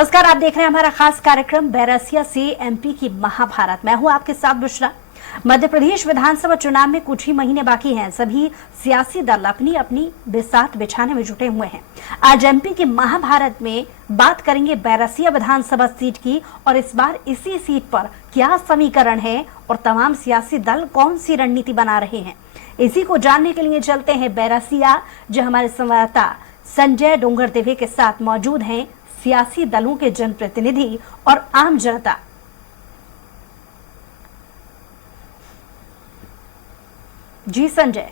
नमस्कार, आप देख रहे हैं हमारा खास कार्यक्रम बैरसिया से एमपी की महाभारत। मैं हूं आपके साथ बुशरा। मध्य प्रदेश विधानसभा चुनाव में कुछ ही महीने बाकी हैं। सभी सियासी दल अपनी अपनी बिसात बिछाने में जुटे हुए हैं। आज एमपी की महाभारत में बात करेंगे बैरसिया विधानसभा सीट की, और इस बार इसी सीट पर क्या समीकरण है और तमाम सियासी दल कौन सी रणनीति बना रहे हैं, इसी को जानने के लिए चलते हैं बैरसिया, जो हमारे संवाददाता संजय डोंगरदेवे के साथ मौजूद हैं। सियासी दलों के जनप्रतिनिधि और आम जनता। जी संजय।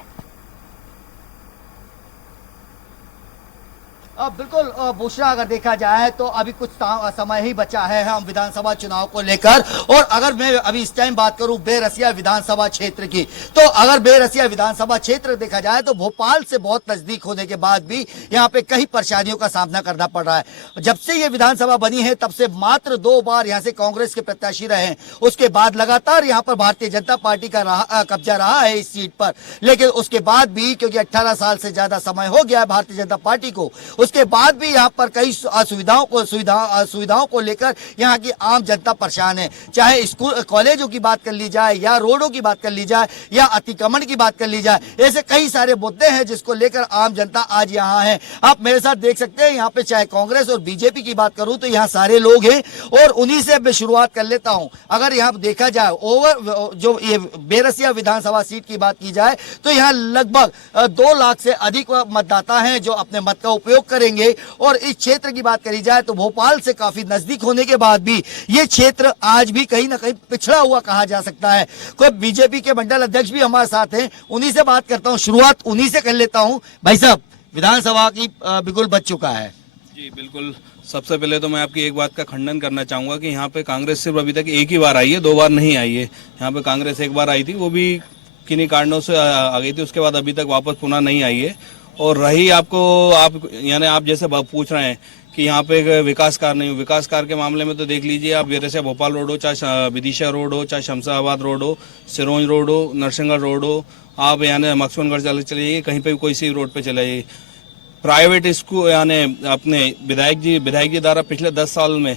बिल्कुल बुशरा, अगर देखा जाए तो अभी कुछ समय ही बचा है हम विधानसभा चुनाव को लेकर। और अगर मैं अभी इस टाइम बात करूं बैरसिया विधानसभा क्षेत्र की, तो अगर बैरसिया विधानसभा क्षेत्र देखा जाए तो भोपाल से बहुत नजदीक होने के बाद भी यहां पे कई परेशानियों का सामना करना पड़ रहा है। जब से ये विधानसभा बनी है तब से मात्र 2 बार यहां से कांग्रेस के प्रत्याशी रहे हैं। उसके बाद लगातार यहां पर भारतीय जनता पार्टी का कब्जा रहा है इस सीट पर। लेकिन उसके बाद भी, क्योंकि 18 साल से ज्यादा समय हो गया है भारतीय जनता पार्टी को, उसके बाद भी यहाँ पर कई सुविधाओं को लेकर यहाँ की आम जनता परेशान है। चाहे स्कूल कॉलेजों की बात कर ली जाए, या रोडों की बात कर ली जाए, या अतिक्रमण की बात कर ली जाए, ऐसे कई सारे मुद्दे हैं जिसको लेकर आम जनता आज यहाँ है। आप मेरे साथ देख सकते हैं यहाँ पे, चाहे कांग्रेस और बीजेपी की बात करूं तो यहाँ सारे लोग हैं, और उन्हीं से मैं शुरुआत कर लेता हूँ। अगर यहाँ देखा जाए ओवर जो ये बैरसिया विधानसभा सीट की बात की जाए तो यहाँ लगभग 2 लाख से अधिक मतदाता हैं जो अपने मत का उपयोग करेंगे। और इस क्षेत्र की बात करी जाए तो भोपाल से काफी नजदीक होने के बाद भी ये क्षेत्र आज भी कहीं ना कहीं पिछड़ा हुआ कहा जा सकता है। कोई बीजेपी के मंडल अध्यक्ष भी हमारे साथ हैं, उन्हीं से बात करता हूं, शुरुआत उन्हीं से कर लेता हूं। भाई साहब, विधानसभा की बिल्कुल बच चुका है। जी बिल्कुल। सबसे पहले तो मैं आपकी एक बात का खंडन करना चाहूंगा कि यहाँ पे कांग्रेस सिर्फ अभी तक एक ही बार आई है, 2 बार नहीं आई है। यहाँ पे कांग्रेस एक बार आई थी, वो भी किन्हीं कारणों से आ गई थी, उसके बाद अभी तक वापस पुनः नहीं आई है। और रही आप जैसे पूछ रहे हैं कि यहाँ पे विकास कार्य नहीं हो, विकास कार्य के मामले में तो देख लीजिए आप, बैरसिया भोपाल रोड हो, चाहे विदिशा रोड हो, चाहे शमशाबाद रोड हो, सिरोंज रोड हो, नरसिंहगढ़ रोड हो, आप यानी मकसूनगढ़ चले जाइए, कहीं पे भी कोई सी रोड पे चले जाइए। प्राइवेट स्कूल यानी अपने विधायक जी द्वारा पिछले 10 साल में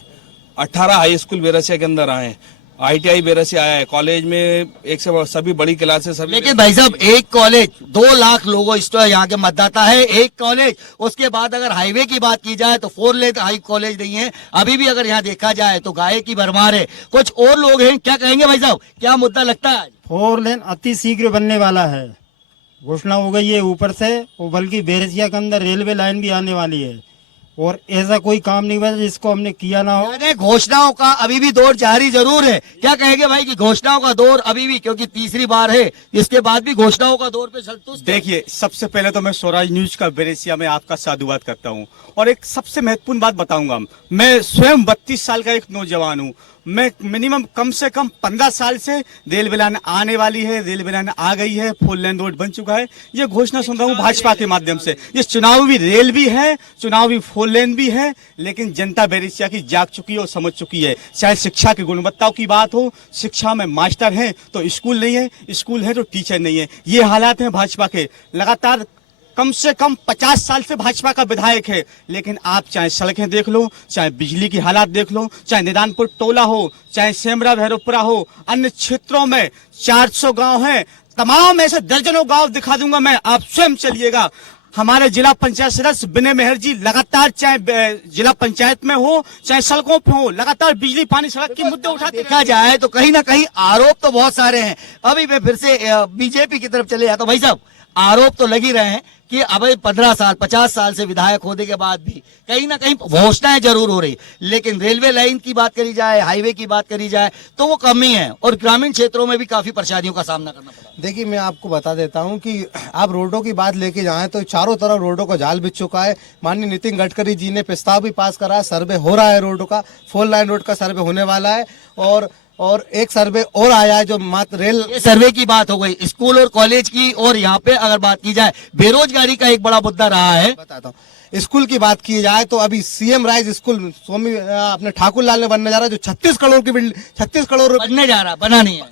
18 हाई स्कूल बैरसिया के अंदर आए हैं। ITI बैरसिया आया है, कॉलेज में एक से सभी बड़ी क्लासेस सभी। लेकिन भाई साहब, एक कॉलेज 2 लाख लोगों इस यहाँ के मतदाता है, एक कॉलेज। उसके बाद अगर हाईवे की बात की जाए तो 4 लेन हाई कॉलेज नहीं है। अभी भी अगर यहाँ देखा जाए तो गाय की भरमार है। कुछ और लोग हैं, क्या कहेंगे भाई साहब, क्या मुद्दा लगता है? 4 लेन अति शीघ्र बनने वाला है, घोषणा हो गई है ऊपर से, और बल्कि बैरसिया के अंदर रेलवे लाइन भी आने वाली है, और ऐसा कोई काम नहीं हुआ जिसको हमने किया ना हो। घोषणाओं का अभी भी दौर जारी जरूर है। क्या कहेंगे भाई कि घोषणाओं का दौर अभी भी, क्योंकि तीसरी बार है, इसके बाद भी घोषणाओं का दौर पे संतुष्ट? देखिए, सबसे पहले तो मैं स्वराज न्यूज का बैरसिया में आपका साधुवाद करता हूं, और एक सबसे महत्वपूर्ण बात बताऊंगा। मैं स्वयं 32 साल का एक नौजवान हूं। मैं मिनिमम कम से कम 15 साल से रेलवे लाइन आने वाली है, रेलवे लाइन आ गई है, 4 लेन रोड बन चुका है, ये घोषणा सुन रहा हूँ भाजपा के माध्यम से। ये चुनावी रेल भी है, चुनावी 4 लेन भी है, लेकिन जनता बैरसिया की जाग चुकी है और समझ चुकी है। चाहे शिक्षा की गुणवत्ताओं की बात हो, शिक्षा में मास्टर है तो स्कूल नहीं है, स्कूल है तो टीचर नहीं है। ये हालात हैं भाजपा के। लगातार कम से कम 50 साल से भाजपा का विधायक है, लेकिन आप चाहे सड़कें देख लो, चाहे बिजली की हालात देख लो, चाहे निदानपुर टोला हो, चाहे सेमरा भैरवपुरा हो, अन्य क्षेत्रों में 400 गांव हैं, तमाम ऐसे दर्जनों गांव दिखा दूंगा मैं, आप स्वयं चलिएगा। हमारे जिला पंचायत सदस्य विनय मेहर जी लगातार, चाहे जिला पंचायत में हो चाहे सड़कों पर हो, लगातार बिजली पानी सड़क के मुद्दे उठाते। देखा जाए तो कहीं ना कहीं आरोप तो बहुत सारे हैं। अभी मैं फिर से बीजेपी की तरफ चले जाता हूं। भाई साहब, आरोप तो लग ही रहे हैं कि अब 15 साल 50 साल से विधायक होने के बाद भी कहीं ना कहीं घोषणाएं जरूर हो रही, लेकिन रेलवे लाइन की बात करी जाए, हाईवे की बात करी जाए तो वो कमी है, और ग्रामीण क्षेत्रों में भी काफी परेशानियों का सामना करना पड़ा। देखिए, मैं आपको बता देता हूं कि आप रोडों की बात लेके जाएं तो चारों तरफ रोडों का जाल बिछ चुका है। माननीय नितिन गडकरी जी ने प्रस्ताव भी पास करा है, सर्वे हो रहा है रोडों का, 4 लाइन रोड का सर्वे होने वाला है, और एक सर्वे और आया है जो मात्र रेल सर्वे की बात हो गई, स्कूल और कॉलेज की, और यहाँ पे अगर बात की जाए बेरोजगारी का एक बड़ा मुद्दा रहा है। बताता हूँ, स्कूल की बात की जाए तो अभी सीएम राइज स्कूल स्वामी अपने ठाकुर लाल में बनने जा रहा है, जो 36 करोड़ की बिल्डिंग, 36 करोड़ बनने जा रहा, बना नहीं है।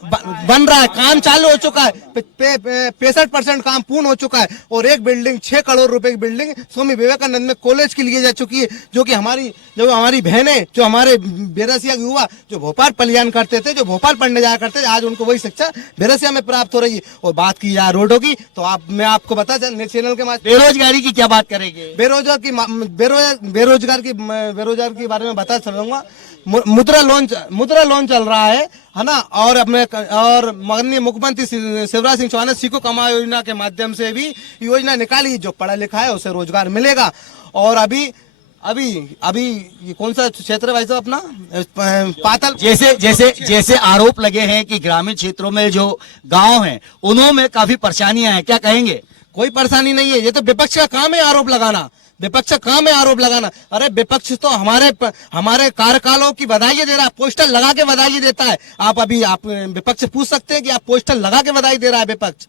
बन रहा है, काम चालू हो चुका है, 65% काम पूर्ण हो चुका है। और एक बिल्डिंग 6 करोड़ रुपए की बिल्डिंग स्वामी विवेकानंद में कॉलेज की लिए जा चुकी है, जो हमारी बहनें, जो हमारे बेरसिया के युवा जो भोपाल पलायन करते थे, जो भोपाल पढ़ने जाया करते थे, आज उनको वही शिक्षा बेरसिया में प्राप्त हो रही है। और बात की जाए रोडों की तो मैं आपको बता चैनल के माध्यम बेरोजगारी की क्या बात करेंगे? बेरोजगार के बारे में बता चलूंगा। मुद्रा लोन चल रहा है ना। और माननीय मुख्यमंत्री शिवराज सिंह चौहान ने सीखो कमाओ योजना के माध्यम से भी योजना निकाली, जो पढ़ा लिखा है उसे रोजगार मिलेगा। और अभी ये कौन सा क्षेत्र है भाई साहब अपना, पातल, जैसे आरोप लगे हैं कि ग्रामीण क्षेत्रों में जो गांव हैं उन्होंने काफी परेशानियां हैं, क्या कहेंगे? कोई परेशानी नहीं है, ये तो विपक्ष का काम है आरोप लगाना, विपक्ष का काम है आरोप लगाना। अरे विपक्ष तो हमारे कार्यकालों की बधाई दे रहा है, पोस्टर लगा के बधाई देता है। आप विपक्ष से पूछ सकते हैं कि आप पोस्टर लगा के बधाई दे रहा है विपक्ष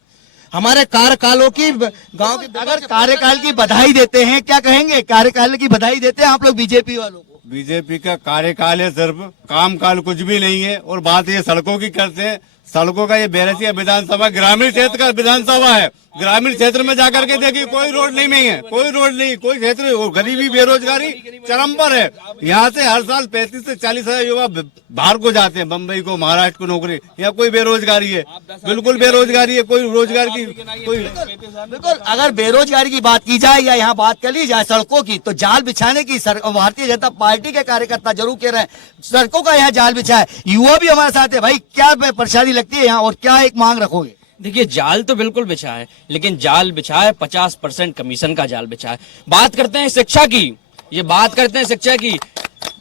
हमारे कार्यकालों की, गांव की। अगर कार्यकाल की बधाई देते हैं, क्या कहेंगे? कार्यकाल की बधाई देते हैं आप लोग बीजेपी वालों को? बीजेपी का कार्यकाल है सिर्फ, काम काल कुछ भी नहीं है। और बात ये सड़कों की करते हैं, सड़कों का ये बेरसिया विधानसभा ग्रामीण क्षेत्र का विधानसभा है। ग्रामीण क्षेत्र में जाकर के देखिए कोई रोड नहीं है, कोई रोड नहीं, कोई क्षेत्र, गरीबी बेरोजगारी चरम पर है। यहाँ से हर साल 35 से 40 हजार युवा बाहर को जाते हैं, बम्बई को, महाराष्ट्र को नौकरी। यहाँ कोई बेरोजगारी है, बिल्कुल बेरोजगारी है, कोई रोजगार की कोई। बिल्कुल, अगर बेरोजगारी की बात की जाए या यहाँ बात कर ली जाए सड़कों की, तो जाल बिछाने की भारतीय जनता पार्टी के कार्यकर्ता जरूर कह रहे हैं, सड़कों का यहाँ जाल बिछा है। युवा भी हमारे साथ है भाई, क्या परेशानी लगती है यहाँ और क्या एक मांग रखोगे? देखिए, जाल तो बिल्कुल बिछा है, लेकिन जाल बिछा है 50% कमीशन का जाल बिछा है। बात करते हैं शिक्षा की, ये बात करते हैं शिक्षा की।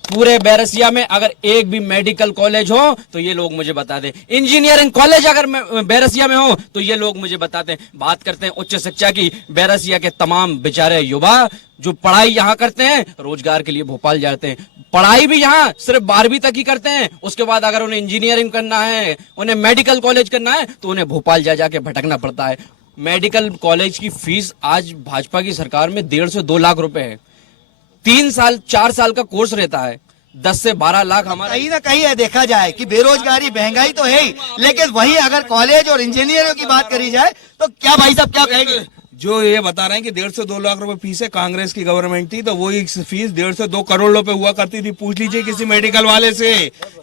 पूरे बैरसिया में अगर एक भी मेडिकल कॉलेज हो तो ये लोग मुझे बता दें, इंजीनियरिंग कॉलेज अगर बैरसिया में हो तो ये लोग मुझे बताते हैं। बात करते हैं उच्च शिक्षा की, बैरसिया के तमाम बेचारे युवा जो पढ़ाई यहाँ करते हैं, रोजगार के लिए भोपाल जाते हैं। पढ़ाई भी यहाँ सिर्फ 12वीं तक ही करते हैं, उसके बाद अगर उन्हें इंजीनियरिंग करना है, उन्हें मेडिकल कॉलेज करना है, तो उन्हें भोपाल जा जाके भटकना पड़ता है। मेडिकल कॉलेज की फीस आज भाजपा की सरकार में 1.5 से 2 लाख रुपए है। 4 साल का कोर्स रहता है, 10 से 12 लाख हमारा। कहीं ना कहीं देखा जाए कि बेरोजगारी, महंगाई तो है ही, लेकिन वही अगर कॉलेज और इंजीनियरिंग की बात करी जाए तो क्या भाई साहब क्या कहेंगे? जो ये बता रहे हैं कि 1.5 से 2 लाख रुपए फीस है, कांग्रेस की गवर्नमेंट थी तो वो फीस 1.5 से 2 करोड़ रुपए हुआ करती थी। पूछ लीजिए किसी मेडिकल वाले से,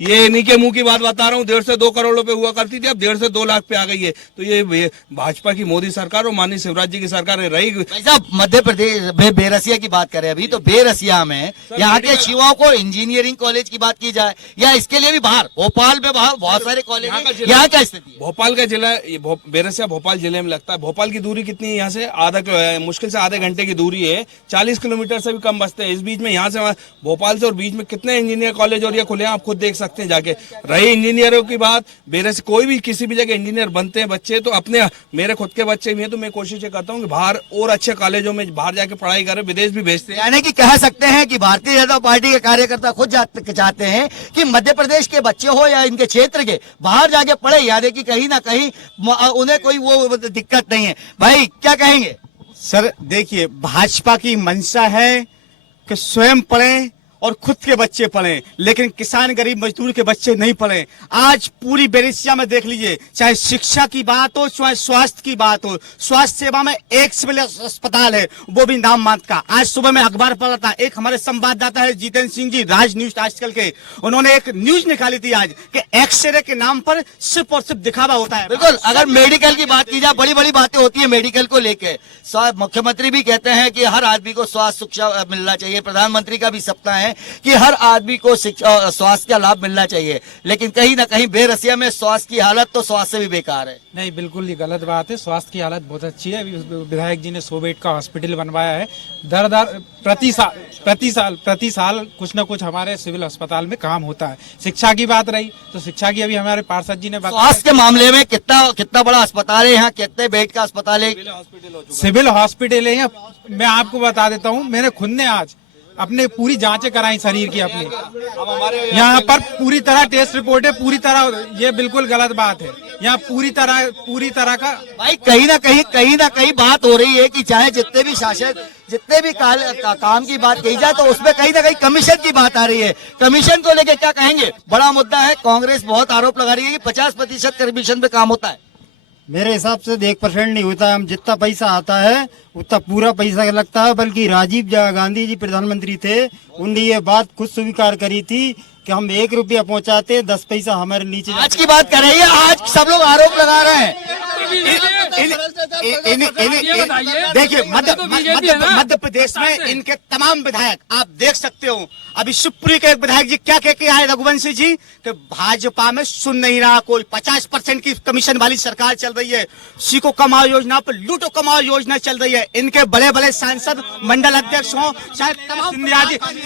ये इन्हीं के मुंह की बात बता रहा हूँ। 1.5 से 2 करोड़ रुपए हुआ करती थी, अब 1.5 से 2 लाख पे आ गई है। तो ये भाजपा की मोदी सरकार और माननीय शिवराज जी की सरकार रही। भाई साहब, मध्य प्रदेश बेरसिया की बात करें अभी, तो बेरसिया में यहाँ के युवाओं को इंजीनियरिंग कॉलेज की बात की जाए या इसके लिए भी बाहर भोपाल में बाहर बहुत सारे कॉलेज हैं, यहाँ क्या स्थिति है? भोपाल का जिला, बेरसिया भोपाल जिले में लगता है। भोपाल की दूरी कितनी है यहाँ से? मुश्किल से आधे घंटे की दूरी है, 40 किलोमीटर से भी कम बसते हैं। इस बीच में यहाँ से भोपाल से और बीच में कितने इंजीनियर कॉलेज और ये खुले हैं, आप खुद देख सकते हैं जाके। रही इंजीनियरों की बात, बेरस कोई भी किसी भी जगह इंजीनियर बनते हैं बच्चे, तो अपने मेरे खुद के बच्चे भी हैं, तो मैं कोशिश करता हूँ कि बाहर और अच्छे कॉलेजों में बाहर जाके पढ़ाई करें, विदेश भी भेजते हैं। यानी कि कह सकते हैं कि भारतीय जनता पार्टी के कार्यकर्ता खुद चाहते हैं कि मध्य प्रदेश के बच्चे हो या इनके क्षेत्र के बाहर जाके पढ़े, यानी कि कहीं ना कहीं उन्हें कोई वो दिक्कत नहीं है। भाई क्या कहेंगे? सर देखिए, भाजपा की मंशा है कि स्वयं पढ़ें और खुद के बच्चे पढ़ें, लेकिन किसान गरीब मजदूर के बच्चे नहीं पढ़ें। आज पूरी बेरसिया में देख लीजिए, चाहे शिक्षा की बात हो, चाहे स्वास्थ्य की बात हो, स्वास्थ्य सेवा में एक सिविल अस्पताल है, वो भी नाम मात्र का। आज सुबह में अखबार पढ़ा था, एक हमारे संवाददाता है जितेंद्र सिंह जी, राज न्यूज आजकल के, उन्होंने एक न्यूज निकाली थी आज कि एक्सरे के नाम पर सिर्फ और सिर्फ दिखावा होता है। बिल्कुल, अगर मेडिकल की बात की जाए, बड़ी बड़ी बातें होती है मेडिकल को लेके। मुख्यमंत्री भी कहते हैं कि हर आदमी को स्वास्थ्य शिक्षा मिलना चाहिए, प्रधानमंत्री का भी सपना है कि हर आदमी को स्वास्थ्य का लाभ मिलना चाहिए, लेकिन कहीं ना कहीं बेरसिया में स्वास्थ्य की हालत तो स्वास्थ्य से भी बेकार है। नहीं, बिल्कुल ये गलत बात है। स्वास्थ्य की हालत बहुत अच्छी है। विधायक जी ने 100 बेड का हॉस्पिटल बनवाया है। दर प्रति साल कुछ न कुछ हमारे सिविल अस्पताल में काम होता है। शिक्षा की बात रही तो शिक्षा की अभी हमारे पार्षद जी ने बताया। स्वास्थ्य के मामले में कितना बड़ा अस्पताल है यहाँ, कितने बेड का अस्पताल है? सिविल हॉस्पिटल है। मैं आपको बता देता हूँ, मैंने खुद ने आज अपने पूरी जांचें कराएं शरीर की अपनी। यहाँ पर पूरी तरह टेस्ट रिपोर्ट है, पूरी तरह, ये बिल्कुल गलत बात है। यहाँ पूरी तरह का भाई कहीं ना कहीं बात हो रही है कि चाहे जितने भी शासक जितने भी काम की बात कही जाए तो उसमें कहीं ना कहीं कमीशन की बात आ रही है। कमीशन को लेके क्या कहेंगे? बड़ा मुद्दा है, कांग्रेस बहुत आरोप लगा रही है कि 50% कमीशन पे काम होता है। मेरे हिसाब से 1% नहीं होता है। हम जितना पैसा आता है उतना पूरा पैसा लगता है। बल्कि राजीव गांधी जी प्रधानमंत्री थे, उनने ये बात खुद स्वीकार करी थी कि हम 1 रुपया पहुंचाते 10 पैसा हमारे नीचे। आज की बात कर रही है, आज सब लोग आरोप लगा रहे हैं। देखिए मध्य प्रदेश में इनके तमाम विधायक आप देख सकते हो। अभी शिवपुरी के एक विधायक जी क्या कह के आए रघुवंशी जी कि भाजपा में सुन नहीं रहा कोई, 50% की कमीशन वाली सरकार चल रही है, सीखो कमाओ योजना पर लूटो कमाओ योजना चल रही है। इनके बड़े बड़े सांसद मंडल अध्यक्ष हो शायद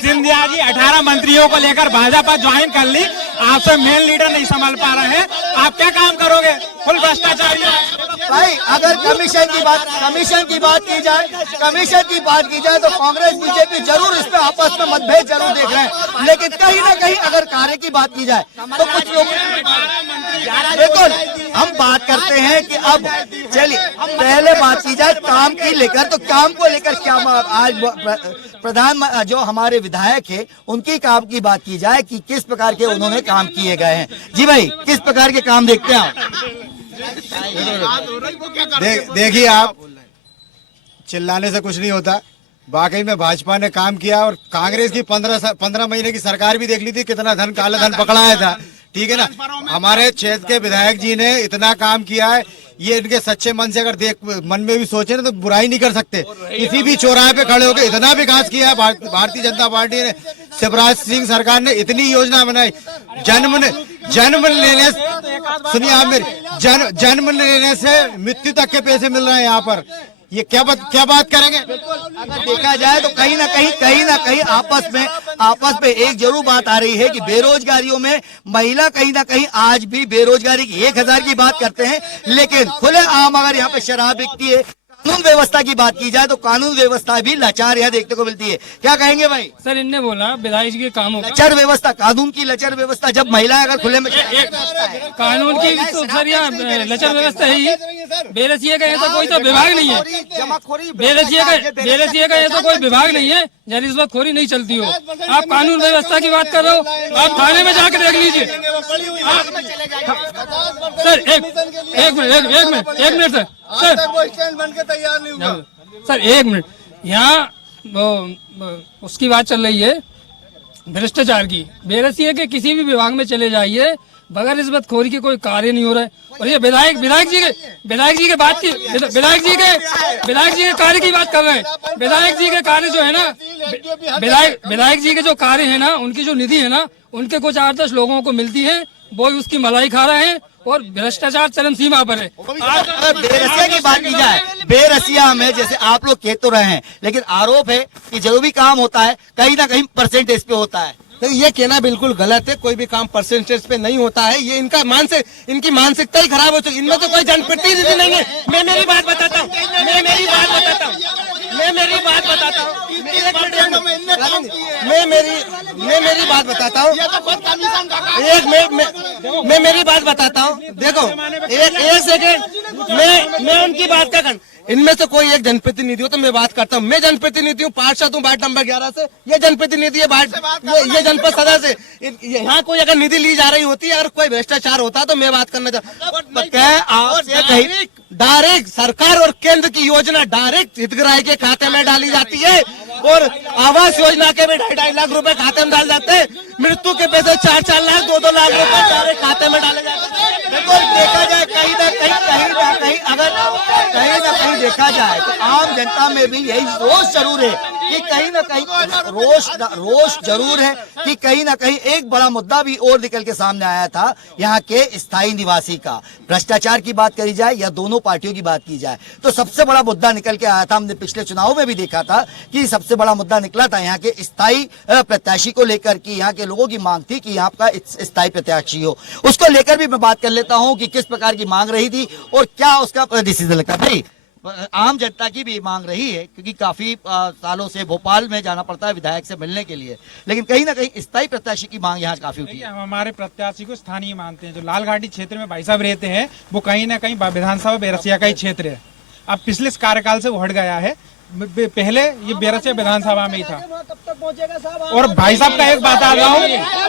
सिंधिया जी 18 मंत्रियों को लेकर भाजपा ज्वाइन कर ली, आपसे मेन लीडर नहीं संभाल पा रहे हैं, आप क्या काम करोगे? फुल भ्रष्टाचारी। भाई अगर कमीशन की बात की जाए तो कांग्रेस बीजेपी जरूर इस पे आपस में मतभेद जरूर देख रहे हैं, लेकिन कहीं ना कहीं अगर कार्य की बात की जाए तो कुछ लोग बिल्कुल हम बात करते हैं कि अब चलिए पहले बात की जाए काम की लेकर, तो काम को लेकर क्या आज प्रधान जो हमारे विधायक है उनकी काम की बात की जाए कि किस प्रकार के उन्होंने काम किए गए हैं। जी भाई, किस प्रकार के काम देखते हैं आप? देखिए आप, चिल्लाने से कुछ नहीं होता। वाकई में भाजपा ने काम किया और कांग्रेस की 15 महीने की सरकार भी देख ली थी, कितना धन काला धन पकड़ाया था। ठीक है ना, हमारे क्षेत्र के विधायक जी ने इतना काम किया है, ये इनके सच्चे मन से अगर मन में भी सोचे ना तो बुराई नहीं कर सकते। किसी भी चौराहे पे खड़े होकर इतना विकास किया है भारतीय जनता पार्टी ने। शिवराज सिंह सरकार ने इतनी योजना बनाई, जन्म लेने सुनिए आप मेरी, जन्म लेने से मृत्यु तक के पैसे मिल रहे हैं यहाँ पर। ये क्या बात करेंगे? अगर देखा जाए तो कहीं ना कहीं आपस में एक जरूर बात आ रही है कि बेरोजगारियों में महिला कहीं ना कहीं आज भी बेरोजगारी की 1000 की बात करते हैं, लेकिन खुले आम अगर यहाँ पे शराब बिकती है, कानून व्यवस्था की बात की जाए तो कानून व्यवस्था भी लाचार यहाँ देखने को मिलती है। क्या कहेंगे भाई? सर इनने बोला विधायक जी के कामों लचर व्यवस्था, कानून की लचर व्यवस्था, जब महिलाएं अगर खुले में कानून की तो सर यहाँ लचर व्यवस्था है ही। बेरसिए का ऐसा कोई तो विभाग नहीं है, बेरसिए का ऐसा कोई विभाग नहीं है जहाँ रिश्वतखोरी नहीं चलती हो। आप कानून व्यवस्था की बात कर रहे हो, आप थाने में जाकर देख लीजिए। सर एक मिनट सर एक मिनट, यहाँ उसकी बात चल रही है भ्रष्टाचार की। बेरसिए के किसी भी विभाग में चले जाइए, बगैर रिश्वतखोरी के कोई कार्य नहीं हो रहा है। और ये विधायक जी के कार्य की बात कर रहे हैं। विधायक जी के कार्य जो है ना, विधायक जी के जो कार्य है ना, उनकी जो निधि है ना, उनके कुछ 8-10 लोगों को मिलती है, वो उसकी मलाई खा रहे हैं और भ्रष्टाचार चरम सीमा पर है। अगर बेरसिया की बात की जाए, बेरसिया में जैसे आप लोग कह तो रहे हैं, लेकिन आरोप है कि जो भी काम होता है कहीं ना कहीं परसेंटेज पे होता है। तो ये कहना बिल्कुल गलत है। कोई भी काम परसेंटेज पे नहीं होता है। ये इनकी मानसिकता ही खराब हो चुकी। इनमें तो कोई जनप्रतिनिधि नहीं है। मैं मेरी बात बताता हूँ देखो एक सेकेंड, मैं उनकी बात का इनमें से कोई एक जनप्रतिनिधि हो तो मैं बात करता हूँ। मैं जनप्रतिनिधि हूँ, पार्षद हूँ वार्ड नंबर 11 से। ये जनप्रतिनिधि है ये जनपद सदस्य से। यहाँ कोई अगर निधि ली जा रही होती है, अगर कोई भ्रष्टाचार होता तो मैं बात करना चाहता। डायरेक्ट सरकार और केंद्र की योजना डायरेक्ट हितग्राही के खाते में डाली जाती है और आवास योजना के भी 2.5 लाख रुपए खाते में डाल जाते हैं। मृत्यु के पैसे 4-4 लाख 2-2 लाख रुपए डायरेक्ट खाते में डाले जाते हैं। देखा जाए कहीं ना कहीं देखा जाए तो आम जनता में भी यही रोष जरूर है कि कहीं ना कहीं रोष जरूर है कि कहीं ना कहीं एक बड़ा मुद्दा भी और निकल के सामने आया था यहाँ के स्थायी निवासी का। भ्रष्टाचार की बात करी जाए या दोनों पार्टियों की बात की जाए तो सबसे बड़ा मुद्दा निकल के आया था। हमने पिछले चुनाव में भी देखा था कि सबसे बड़ा मुद्दा निकला था यहाँ के स्थायी प्रत्याशी को लेकर कि यहाँ के लोगों की मांग थी कि यहाँ का स्थायी प्रत्याशी हो। उसको लेकर भी मैं बात कर लेता हूँ कि किस प्रकार की मांग रही थी और क्या उसका डिसीजन लगता। भाई आम जनता की भी मांग रही है, क्योंकि काफी सालों से भोपाल में जाना पड़ता है विधायक से मिलने के लिए, लेकिन कहीं ना कहीं स्थायी प्रत्याशी की मांग यहाँ काफी उठी है। हम हमारे प्रत्याशी को स्थानीय मानते हैं। जो लाल घाटी क्षेत्र में भाई साहब रहते हैं वो कहीं ना कहीं विधानसभा बेरसिया का ही क्षेत्र है। अब पिछले कार्यकाल से वो हट गया है, पहले ये बेरसिया विधानसभा में ही था। और भाई साहब का एक बता रहा हूँ,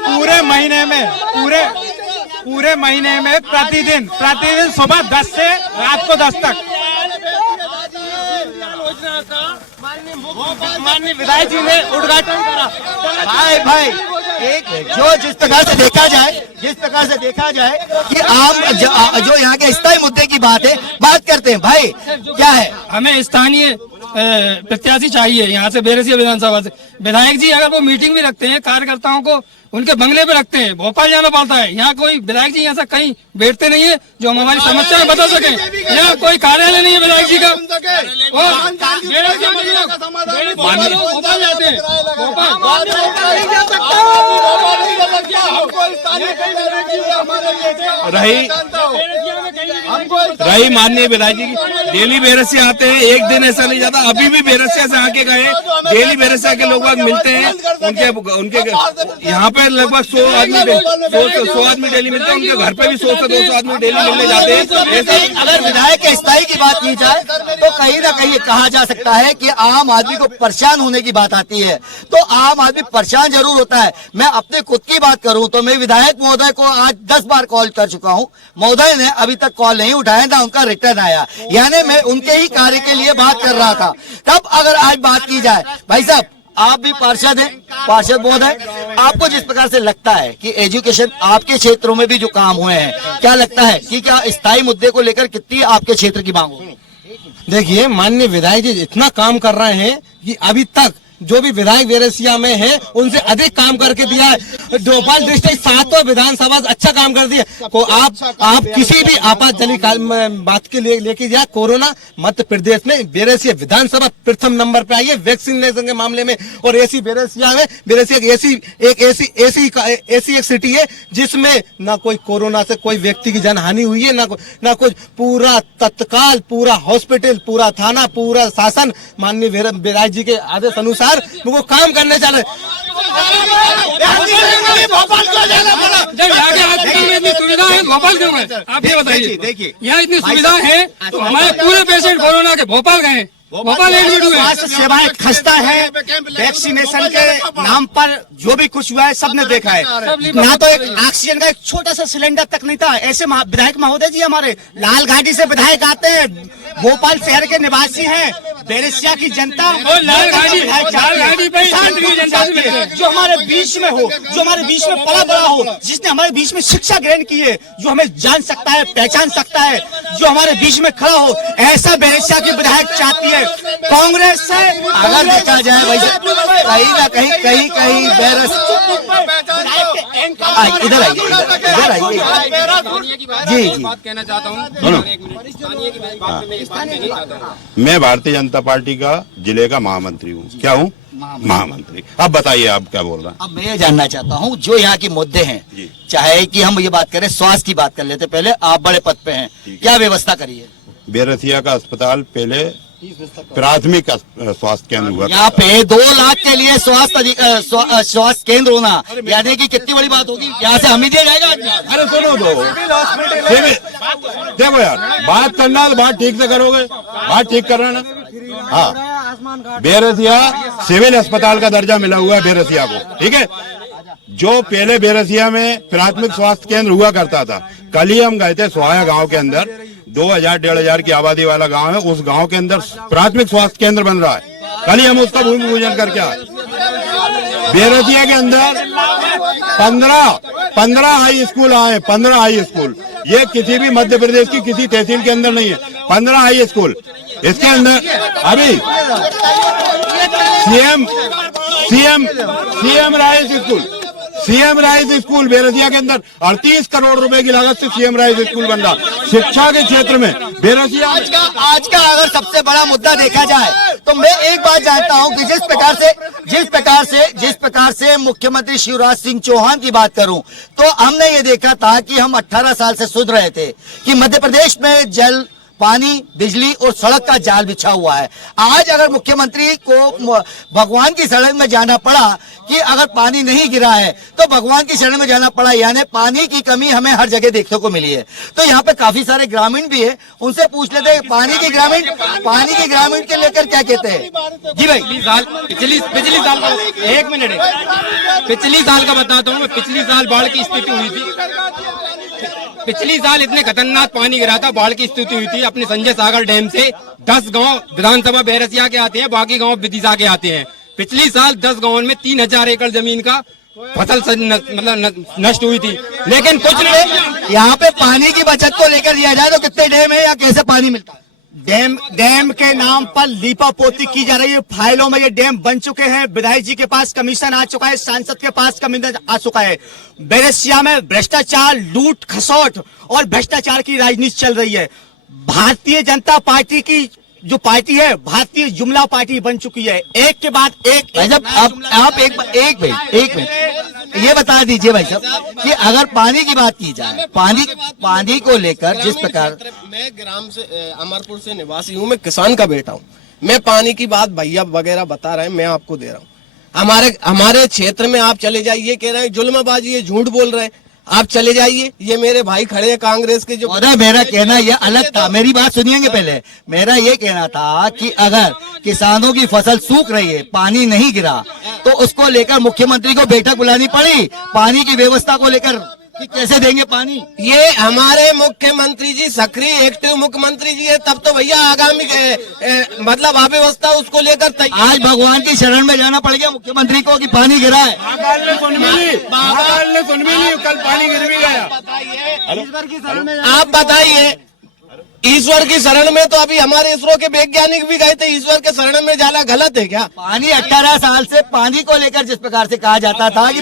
पूरे महीने में प्रतिदिन सुबह 10 से रात को 10 तक माननीय विधायक जी ने उद्घाटन करा। भाई एक जिस प्रकार से देखा जाए कि आम जो यहाँ के स्थायी मुद्दे की बात करते हैं, भाई क्या है? हमें स्थानीय प्रत्याशी चाहिए यहाँ से बेरसिया विधानसभा से। विधायक जी अगर वो मीटिंग भी रखते हैं कार्यकर्ताओं को उनके बंगले पे रखते हैं, भोपाल जाना पड़ता है। यहाँ कोई विधायक जी ऐसा कहीं बैठते नहीं है जो हम हमारी समस्याएं बता सके। यहाँ कोई कार्यालय नहीं है विधायक जी का। भोपाल जाते हैं, रही माननीय विधायक जी की डेली बेरसिया आते हैं, एक दिन ऐसा नहीं जाता। अभी भी बेरसिया से आके गए, डेली बेरसिया के लोग मिलते हैं। उनके यहाँ पे लगभग 100 आदमी डेली मिलते हैं। उनके घर पे भी 100 से 200 आदमी डेली मिलने जाते हैं। अगर विधायक के स्थायी की बात की जाए तो कहीं ना कहीं कहा जा सकता है कि आम आदमी को परेशान होने की बात आती है, तो आम आदमी परेशान जरूर होता है। मैं अपने खुद की बात करूं तो मैं विधायक महोदय को आज 10 बार कॉल कर चुका हूं, महोदय ने अभी तक कॉल नहीं उठाया, ना उनका रिटर्न आया। यानी मैं उनके ही कार्य के लिए बात कर रहा था। तब अगर आज बात की जाए, भाई साहब आप भी पार्षद हैं, पार्षद महोदय, आपको जिस प्रकार से लगता है कि एजुकेशन आपके क्षेत्रों में भी जो काम हुए हैं, क्या लगता है कि क्या स्थायी मुद्दे को लेकर कितनी आपके क्षेत्र की मांग होगी? देखिए, माननीय विधायक जी इतना काम कर रहे हैं कि अभी तक जो भी विधायक बेरसिया में है उनसे अधिक काम करके दिया है। भोपाल डिस्ट्रिक्ट 7वां विधानसभा अच्छा काम कर दिया। को आप किसी भी आपातकालीन काल में बात के लिए लेके जाए, कोरोना मध्य प्रदेश में बेरसिया विधानसभा प्रथम नंबर पे आई है वैक्सीनेशन के मामले में। और ऐसी बेरसिया में ऐसी एक सिटी है जिसमें ना कोई कोरोना से कोई व्यक्ति की जानहानि हुई है, ना कुछ। पूरा तत्काल पूरा हॉस्पिटल, पूरा थाना, पूरा शासन माननीय विधायक जी के आदेश अनुसार वो काम करने जा रहे। इतनी सुविधा है, भोपाल क्यों है? आप ये बताइए। देखिए, यहाँ इतनी सुविधा है तो हमारे पूरे पेशेंट कोरोना के भोपाल गए, भोपाल एडमिट हुए। स्वास्थ्य सेवाएं खस्ता है। वैक्सीनेशन के नाम पर जो भी कुछ हुआ है सबने देखा है। ना तो एक ऑक्सीजन का एक छोटा सा सिलेंडर तक नहीं था। ऐसे विधायक महोदय जी हमारे लाल घाटी से विधायक आते हैं, भोपाल शहर के निवासी हैं, बेरसिया की जनता लाल घाटी पे जो हमारे बीच में हो, जो हमारे बीच में बड़ा हो, जिसने हमारे बीच में शिक्षा ग्रहण की है, जो हमें जान सकता है, पहचान सकता है, जो हमारे बीच में खड़ा हो, ऐसा बेरसिया की विधायक चाहती है कांग्रेस से। अगर देखा जाए भाई कहीं ना कहीं इधर आइए जी बात कहना चाहता हूँ। मैं भारतीय जनता पार्टी का जिले का महामंत्री हूँ। क्या हूँ? महामंत्री। अब बताइए आप क्या बोल रहे हैं? अब मैं ये जानना चाहता हूँ जो यहाँ के मुद्दे हैं, चाहे कि हम ये बात करें, स्वास्थ्य की बात कर लेते। पहले आप बड़े पद पे हैं, क्या व्यवस्था करी है? बेरसिया का अस्पताल पहले प्राथमिक स्वास्थ्य केंद्र हुआ। यहाँ पे 2 लाख के लिए स्वास्थ्य केंद्र होना यानी कि कितनी बड़ी बात होगी। यहाँ से हम ही दिया जाएगा। अरे सुनो देखो यार, बात करना तो बात ठीक से करोगे, बात ठीक कर रहे ना। हाँ, बेरसिया सिविल अस्पताल का दर्जा मिला हुआ है बेरसिया को, ठीक है। जो पहले बेरसिया में प्राथमिक स्वास्थ्य केंद्र हुआ करता था, कल ही हम गए थे सोहाया गांव के अंदर, 2000-1500 की आबादी वाला गांव है, उस गांव के अंदर प्राथमिक स्वास्थ्य केंद्र बन रहा है। कल ही हम उसका भूमि पूजन करके आए। बेरसिया के अंदर 15 हाई स्कूल आए, 15 हाई स्कूल। ये किसी भी मध्य प्रदेश की किसी तहसील के अंदर नहीं है। 15 हाई स्कूल इसके अंदर। अभी सीएम राइस स्कूल बेरसिया के अंदर 38 करोड़ रुपए की लागत से सीएम राइस स्कूल बन रहा। शिक्षा के क्षेत्र में बेरसिया आज का अगर सबसे बड़ा मुद्दा देखा जाए तो मैं एक बात जानता हूं कि जिस प्रकार से मुख्यमंत्री शिवराज सिंह चौहान की बात करूं तो हमने ये देखा था कि हम 18 साल से सुन रहे थे कि मध्य प्रदेश में जल पानी, बिजली और सड़क का जाल बिछा हुआ है। आज अगर मुख्यमंत्री को भगवान की शरण में जाना पड़ा कि अगर पानी नहीं गिरा है तो भगवान की शरण में जाना पड़ा, यानी पानी की कमी हमें हर जगह देखने को मिली है। तो यहाँ पे काफी सारे ग्रामीण भी है, उनसे पूछ लेते हैं पानी के ग्रामीण के लेकर क्या कहते हैं। जी भाई, पिछली साल का एक मिनट, पिछली साल का बताता हूँ मैं। पिछली साल बाढ़ की स्थिति हुई थी, पिछली साल इतने खतरनाक पानी गिरा था, बाढ़ की स्थिति हुई थी। अपने संजय सागर डैम से 10 गांव विधानसभा बैरसिया के आते हैं, बाकी गांव विदिशा के आते हैं। पिछली साल 10 गांवों में 3000 एकड़ जमीन का फसल मतलब नष्ट हुई थी, लेकिन कुछ नहीं। यहाँ पे पानी की बचत को लेकर दिया जाए तो कितने डैम है या कैसे पानी मिलता है? डैम के नाम पर लीपापोती की जा रही है। फाइलों में ये डैम बन चुके हैं, विधायक जी के पास कमीशन आ चुका है, सांसद के पास कमीशन आ चुका है। बैरसिया में भ्रष्टाचार, लूट खसोट और भ्रष्टाचार की राजनीति चल रही है। भारतीय जनता पार्टी की जो पार्टी है, भारतीय जुमला पार्टी बन चुकी है। एक के बाद एक जब आप एक मिनट ये बता दीजिए भाई साहब कि अगर पानी की बात की जाए, पानी को लेकर जिस प्रकार, मैं ग्राम से अमरपुर से निवासी हूँ, मैं किसान का बेटा हूँ। मैं पानी की बात भैया वगैरह बता रहे हैं, मैं आपको दे रहा हूँ। हमारे क्षेत्र में आप चले जाइए, कह रहे हैं जुल्मबाजी, ये झूठ बोल रहे हैं। आप चले जाइए, ये मेरे भाई खड़े हैं कांग्रेस के। जो मेरा कहना यह अलग था, मेरी बात सुनिएंगे पहले। मेरा ये कहना था कि अगर किसानों की फसल सूख रही है, पानी नहीं गिरा, तो उसको लेकर मुख्यमंत्री को बैठक बुलानी पड़ी, पानी की व्यवस्था को लेकर कि कैसे देंगे पानी। ये हमारे मुख्यमंत्री जी सक्रिय एक्टिव मुख्यमंत्री जी है, तब तो भैया आगामी मतलब अव्यवस्था उसको लेकर आज भगवान की शरण में जाना पड़ गया मुख्यमंत्री को कि पानी गिरा है। कल पानी गिर भी गया। आप बताइए, ईश्वर की शरण में तो अभी हमारे इसरो के वैज्ञानिक भी गए थे, ईश्वर के शरण में जाना गलत है क्या? पानी 18 साल से पानी को लेकर जिस प्रकार से कहा जाता था कि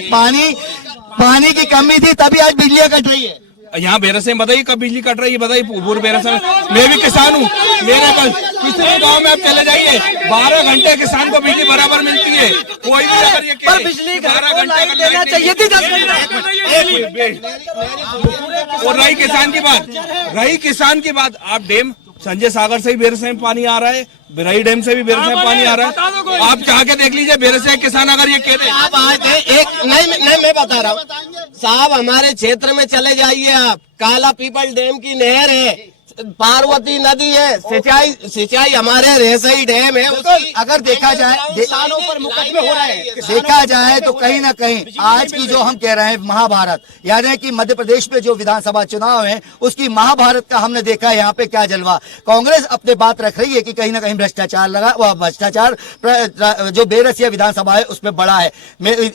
पानी की कमी थी, तभी आज बिजलियां कट रही है। यहाँ बेरसे में बताइए कब बिजली कट रही है, बताइए पूर्व बेरसे में। मैं भी किसान हूँ, मेरे पास किसी भी गाँव में आप चले जाइए, 12 घंटे किसान को बिजली बराबर मिलती है। कोई भी अगर ये पर बिजली 12 घंटे देना चाहिए थी 10 घंटे। और रही किसान की बात, आप डैम संजय सागर से भी बेरसे में पानी आ रहा है, बिराई डैम से भी बेरसे में पानी आ रहा है। आप जाके देख लीजिए बेरसे किसान अगर ये कह रहे हैं। आप आज नहीं मैं बता रहा हूँ साहब, हमारे क्षेत्र में चले जाइए आप, काला पीपल डैम की नहर है, पार्वती नदी है, सिंचाई हमारे रेसई डैम है। अगर देखा जाए किसानों पर मुकदमे हो रहे हैं। देखा जाए तो कहीं ना कहीं आज की जो हम कह रहे हैं महाभारत, यानी कि मध्य प्रदेश में जो विधानसभा चुनाव है उसकी महाभारत का हमने देखा है यहाँ पे क्या जलवा। कांग्रेस अपने बात रख रही है कि कहीं ना कहीं भ्रष्टाचार जो बैरसिया विधानसभा है उसमें बड़ा है।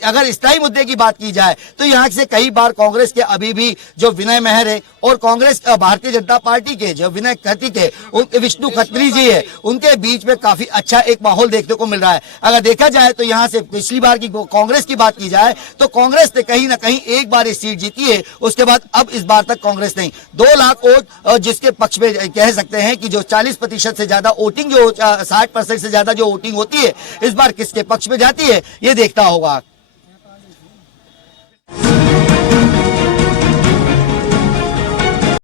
अगर स्थायी मुद्दे की बात की जाए तो यहाँ से कई बार कांग्रेस के अभी भी जो विनय मेहर है और कांग्रेस भारतीय जनता पार्टी के जो विनय खत्री के विष्णु खत्री जी है, उनके बीच में काफी अच्छा एक माहौल देखने को मिल रहा है। अगर देखा जाए तो यहाँ से पिछली बार की कांग्रेस की बात की जाए तो कांग्रेस ने कहीं ना कहीं एक बार इस सीट जीती है, उसके बाद अब इस बार तक कांग्रेस नहीं। 2 लाख वोट जिसके पक्ष में कह सकते हैं कि जो 40% से ज्यादा वोटिंग, जो 60% से ज्यादा जो वोटिंग होती है, इस बार किसके पक्ष में जाती है ये देखता होगा।